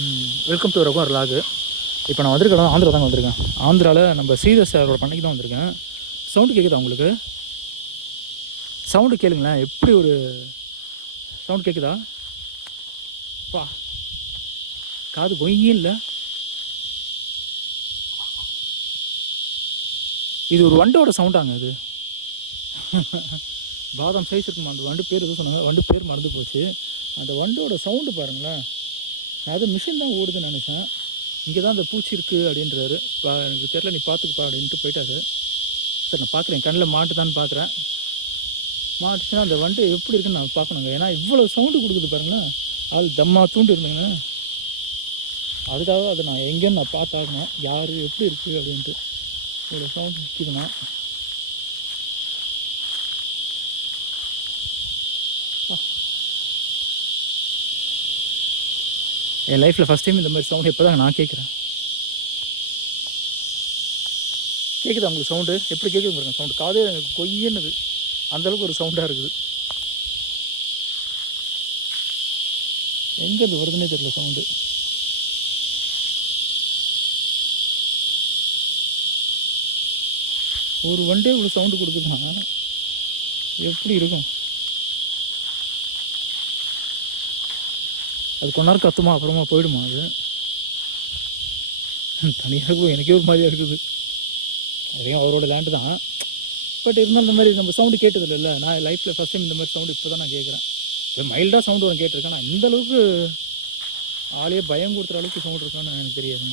Welcome to Raghubar log. இப்போ நான் வந்திருக்கேன் ஆந்திரா தாங்க வந்திருக்கேன். ஆந்திராவில் நம்ம ஸ்ரீதர் சாரோட பண்ணைக்கு தான் வந்திருக்கேன். சவுண்டு கேட்குதா உங்களுக்கு? சவுண்டு கேளுங்களேன், எப்படி ஒரு சவுண்டு கேட்குதா? பா, காது கொய்யே இல்லை. இது ஒரு வண்டோட சவுண்டாங்க. அது பாதாம் சைஸ் இருக்குமா? அந்த வண்டு பேர் எதுவும் சொன்னாங்க, வண்டு பேர் மறந்து போச்சு. அந்த வண்டோட சவுண்டு பாருங்களேன். நான் அது மிஷின் தான் ஓடுதுன்னு நினச்சேன். இங்கே தான் அந்த பூச்சி இருக்குது அப்படின்றாரு. எனக்கு தெரில, நீ பார்த்துக்குப்பா அப்படின்ட்டு போயிட்டாரு. சரி, நான் பார்க்குறேன், கண்ணில் மாட்டுதான்னு பார்க்குறேன். மாட்டுச்சுன்னா அந்த வண்டு எப்படி இருக்குன்னு நான் பார்க்கணுங்க. ஏன்னா இவ்வளோ சவுண்டு கொடுக்குது பாருங்களேன். ஆள் தம்மா தூண்டு இருந்தேங்கண்ணா. அதுக்காக அதை நான் எங்கேன்னு நான் பார்த்தாகணும், யார் எப்படி இருக்குது அப்படின்ட்டு. இவ்வளோ சவுண்டு நிற்கிதுண்ணா. என் லைஃப்பில் ஃபஸ்ட் டைம் இந்த மாதிரி சவுண்டு இப்போ தான் நான் கேட்குறேன். கேட்குதா உங்களுக்கு சவுண்டு? எப்படி கேட்குது பாருங்க சவுண்டு. காதே எனக்கு கொய்யன்னுது, அந்தளவுக்கு ஒரு சவுண்டாக இருக்குது. எங்கே அது வருதுன்னே தெரியல சவுண்டு. ஒரு வண்டே இவ்வளோ சவுண்டு கொடுக்குதுன்னா எப்படி இருக்கும்? அது கொஞ்ச நேரம் கத்துமா, அப்புறமா போயிடுமா? அது தனியாக இருக்கும். எனக்கே ஒரு மாதிரியாக இருக்குது. அதையும் அவரோட லேண்டு தான். பட் இருந்தாலும் இந்த மாதிரி நம்ம சவுண்டு கேட்டதில்ல இல்லை. நான் லைஃப்பில் ஃபஸ்ட் டைம் இந்த மாதிரி சவுண்டு இப்போ தான் நான் கேட்குறேன். மைல்டாக சவுண்டு ஒன்று கேட்டிருக்கேன். ஆனால் இந்தளவுக்கு ஆளையே பயம் கொடுத்துற அளவுக்கு சவுண்டு இருக்கான்னு எனக்கு தெரியாது.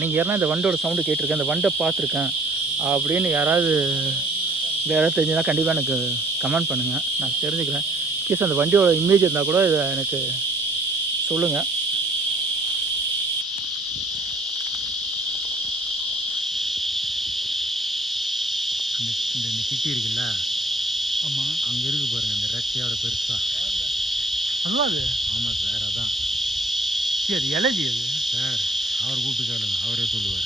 நீங்கள் யாருன்னா இந்த வண்டோட சவுண்டு கேட்டிருக்கேன், இந்த வண்டை பார்த்துருக்கேன் அப்படின்னு யாராவது வேறு தெரிஞ்சுன்னா கண்டிப்பாக எனக்கு கமெண்ட் பண்ணுங்கள், நான் தெரிஞ்சுக்கிறேன். கேஸ் அந்த வண்டியோட இமேஜ் இருந்தால் கூட இதை எனக்கு சொல்லுங்கள். இந்த கிட்டி இருக்குல்ல, ஆமாம், அங்கே இருக்கு பாருங்கள் இந்த ரெக்கையோட பெருசா. அதுதான் அது? ஆமாம் சார், அதான். சரி, அது எலர்ஜி அது சார். அவர் கூப்பிட்டு கேளுங்க, அவரே சொல்லுவார்.